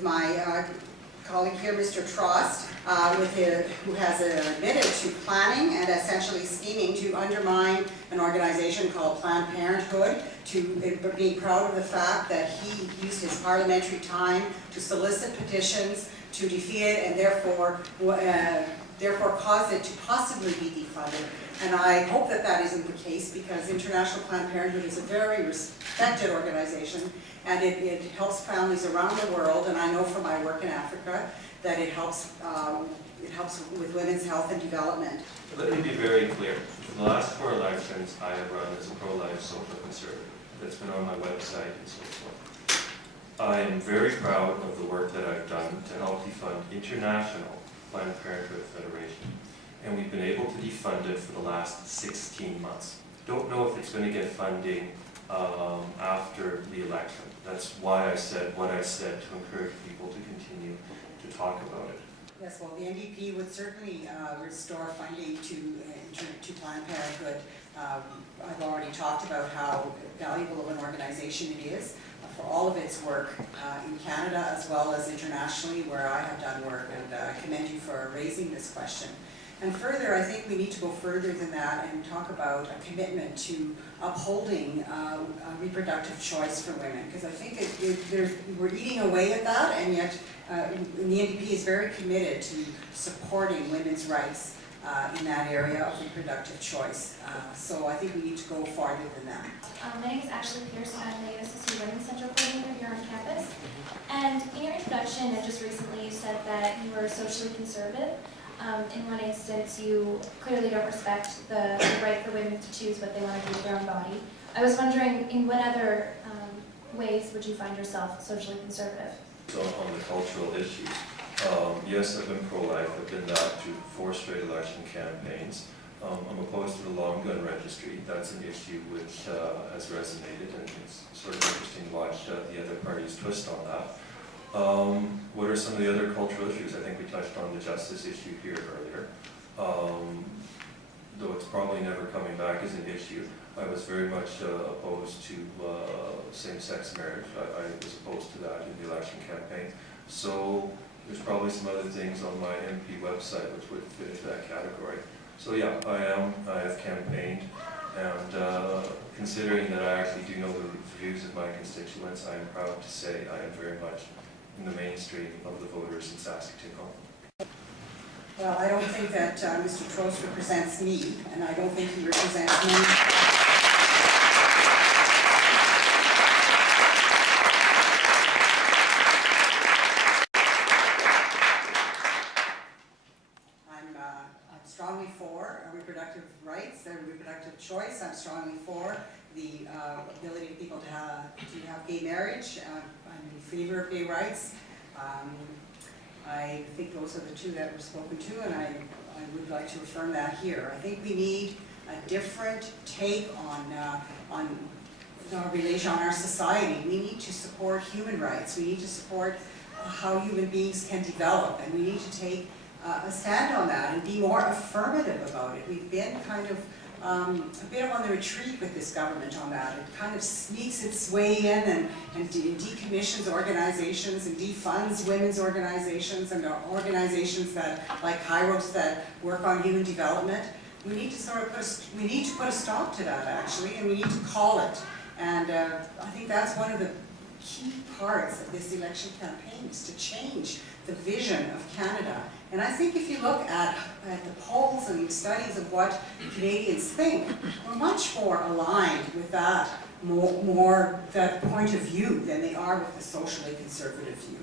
with my colleague here, Mr. Trost, who has admitted to planning and essentially scheming to undermine an organization called Planned Parenthood, to being proud of the fact that he used his parliamentary time to solicit petitions to defeat it and therefore cause it to possibly be defunded. And I hope that that isn't the case, because International Planned Parenthood is a very respected organization, and it helps families around the world, and I know from my work in Africa that it helps with women's health and development. Let me be very clear. For the last 4 elections, I have run as a pro-life social conservative. That's been on my website and so forth. I am very proud of the work that I've done to help defund International Planned Parenthood Federation. And we've been able to defund it for the last 16 months. Don't know if it's going to get funding after the election. That's why I said what I said, to encourage people to continue to talk about it. Yes, well, the NDP would certainly restore funding to Planned Parenthood. I've already talked about how valuable of an organization it is for all of its work in Canada as well as internationally, where I have done work, and I commend you for raising this question. And further, I think we need to go further than that and talk about a commitment to upholding reproductive choice for women, because I think we're eating away at that, and yet the NDP is very committed to supporting women's rights in that area of reproductive choice. So I think we need to go farther than that. My name is Ashley Pierce, and I'm the USSC Women's Center coordinator here on campus. And in your introduction, and just recently, you said that you were socially conservative. In one instance, you clearly don't respect the right for women to choose what they want to do with their own body. I was wondering, in what other ways would you find yourself socially conservative? So on the cultural issues, yes, I've been pro-life. I've been that through 4 straight election campaigns. I'm opposed to the long gun registry. That's an issue which has resonated, and it's sort of interesting to watch the other parties twist on that. What are some of the other cultural issues? I think we touched on the justice issue here earlier. Though it's probably never coming back as an issue. I was very much opposed to same-sex marriage. I was opposed to that in the election campaign. So there's probably some other things on my MP website which would fit into that category. So yeah, I have campaigned, and considering that I actually do know the views of my constituents, I am proud to say I am very much in the mainstream of the voters in Saskatoon. Well, I don't think that Mr. Trost represents me, and I don't think he represents me. I'm strongly for reproductive rights and reproductive choice. I'm strongly for the ability of people to have gay marriage. I'm in favor of gay rights. I think those are the 2 that were spoken to, and I would like to affirm that here. I think we need a different take on our relation, on our society. We need to support human rights. We need to support how human beings can develop, and we need to take a stand on that and be more affirmative about it. We've been kind of a bit on the retreat with this government on that. It kind of sneaks its way in and decommissions organizations and defunds women's organizations and organizations that, like Kairos, that work on human development. We need to sort of put a stop to that, actually, and we need to call it. And I think that's one of the key parts of this election campaign, is to change the vision of Canada. And I think if you look at the polls and the studies of what Canadians think, we're much more aligned with that, more that point of view than they are with the socially conservative view.